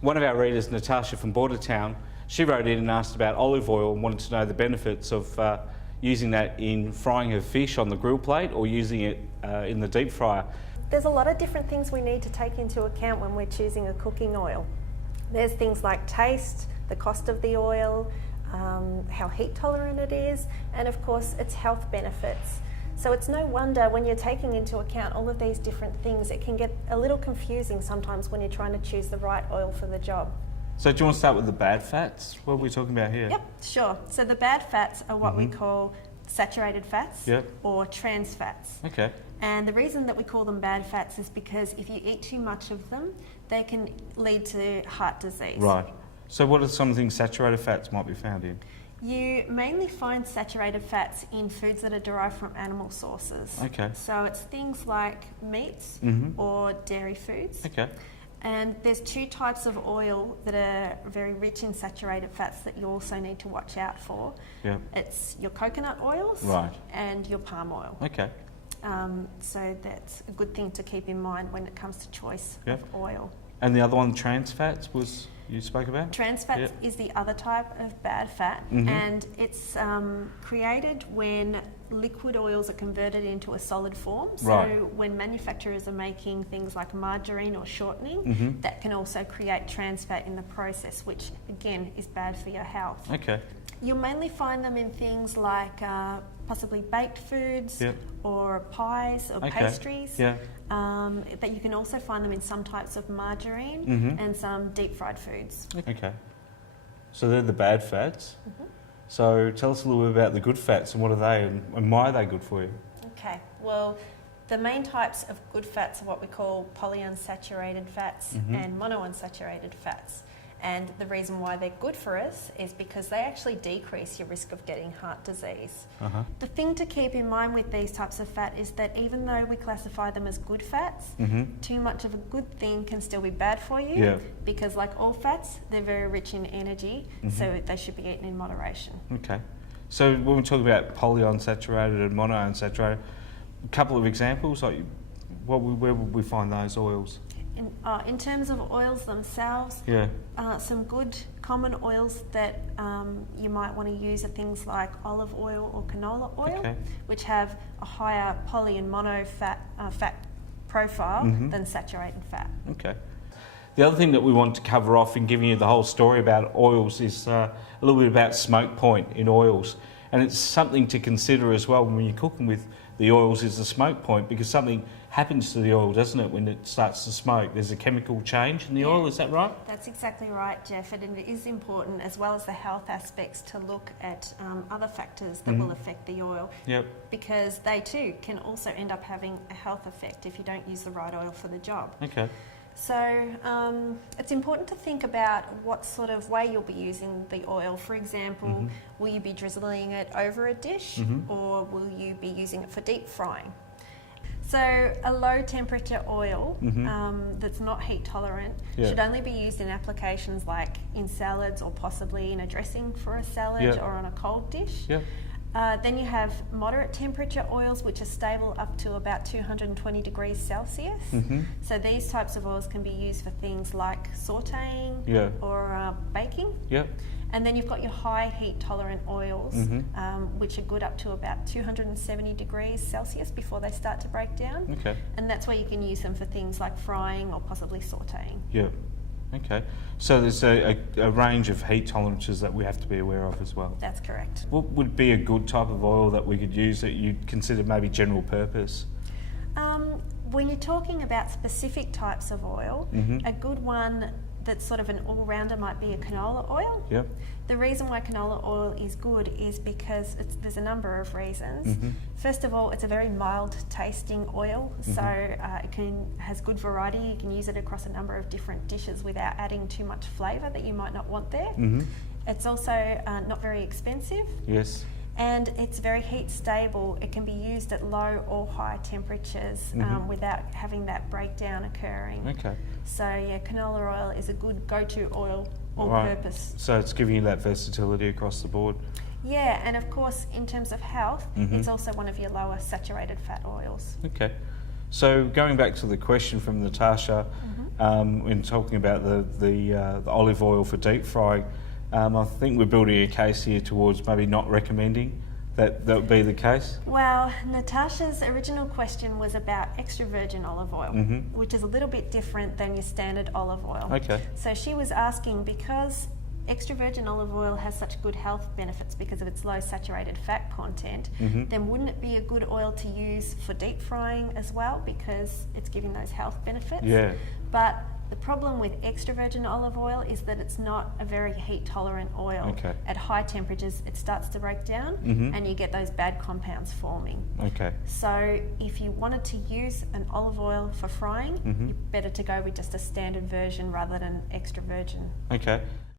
One of our readers, Natasha from Bordertown, she wrote in and asked about olive oil and wanted to know the benefits of using that in frying her fish on the grill plate or using it in the deep fryer. There's a lot of different things we need to take into account when we're choosing a cooking oil. There's things like taste, the cost of the oil, how heat tolerant it is, and of course its health benefits. So it's no wonder when you're taking into account all of these different things, it can get a little confusing sometimes when you're trying to choose the right oil for the job. So do you want to start with the bad fats? What are we talking about here? Yep, sure. So the bad fats are what we call saturated fats or trans fats. Okay. And the reason that we call them bad fats is because if you eat too much of them, they can lead to heart disease. Right. So what are some things saturated fats might be found in? You mainly find saturated fats in foods that are derived from animal sources. Okay. So it's things like meats or dairy foods. Okay. And there's two types of oil that are very rich in saturated fats that you also need to watch out for. Yep. It's your coconut oils and your palm oil. Okay. So that's a good thing to keep in mind when it comes to choice of oil. And the other one, trans fats, was you spoke about? Trans fats is the other type of bad fat, and it's created when liquid oils are converted into a solid form. So when manufacturers are making things like margarine or shortening, that can also create trans fat in the process, which again is bad for your health. Okay. You'll mainly find them in things like possibly baked foods or pies or pastries. But you can also find them in some types of margarine and some deep fried foods. Okay. So they're the bad fats. So tell us a little bit about the good fats and what are they and why are they good for you? Okay. Well, the main types of good fats are what we call polyunsaturated fats and monounsaturated fats. And the reason why they're good for us is because they actually decrease your risk of getting heart disease. The thing to keep in mind with these types of fat is that even though we classify them as good fats, too much of a good thing can still be bad for you because like all fats, they're very rich in energy, so they should be eaten in moderation. Okay. So when we talk about polyunsaturated and monounsaturated, a couple of examples, like where would we find those oils? In terms of oils themselves, some good common oils that you might want to use are things like olive oil or canola oil, which have a higher poly and mono fat profile than saturated fat. Okay. The other thing that we want to cover off in giving you the whole story about oils is a little bit about smoke point in oils. And it's something to consider as well when you're cooking with the oils is the smoke point, because something happens to the oil, doesn't it, when it starts to smoke? There's a chemical change in the oil, is that right? That's exactly right, Jeff, and it is important, as well as the health aspects, to look at other factors that will affect the oil, because they too can also end up having a health effect if you don't use the right oil for the job. Okay. So it's important to think about what sort of way you'll be using the oil. For example, will you be drizzling it over a dish or will you be using it for deep frying? So a low temperature oil that's not heat tolerant should only be used in applications like in salads or possibly in a dressing for a salad or on a cold dish. Then you have moderate temperature oils which are stable up to about 220 degrees Celsius. So these types of oils can be used for things like sauteing or baking. And then you've got your high heat tolerant oils which are good up to about 270 degrees Celsius before they start to break down. And that's where you can use them for things like frying or possibly sauteing. Okay, so there's a range of heat tolerances that we have to be aware of as well. That's correct. What would be a good type of oil that we could use that you'd consider maybe general purpose? When you're talking about specific types of oil, a good one that's sort of an all-rounder might be a canola oil. The reason why canola oil is good is because there's a number of reasons. First of all, it's a very mild tasting oil, so it has good variety. You can use it across a number of different dishes without adding too much flavour that you might not want there. It's also not very expensive. And it's very heat stable. It can be used at low or high temperatures without having that breakdown occurring. So yeah, canola oil is a good go-to oil, all-purpose. So it's giving you that versatility across the board. Yeah, and of course, in terms of health, it's also one of your lower saturated fat oils. So going back to the question from Natasha, in talking about the olive oil for deep frying, I think we're building a case here towards maybe not recommending that would be the case. Well, Natasha's original question was about extra virgin olive oil, which is a little bit different than your standard olive oil. Okay. So she was asking, because extra virgin olive oil has such good health benefits because of its low saturated fat content, then wouldn't it be a good oil to use for deep frying as well, because it's giving those health benefits? Yeah. But the problem with extra virgin olive oil is that it's not a very heat tolerant oil. Okay. At high temperatures it starts to break down and you get those bad compounds forming. Okay. So if you wanted to use an olive oil for frying, you're better to go with just a standard version rather than extra virgin. Okay.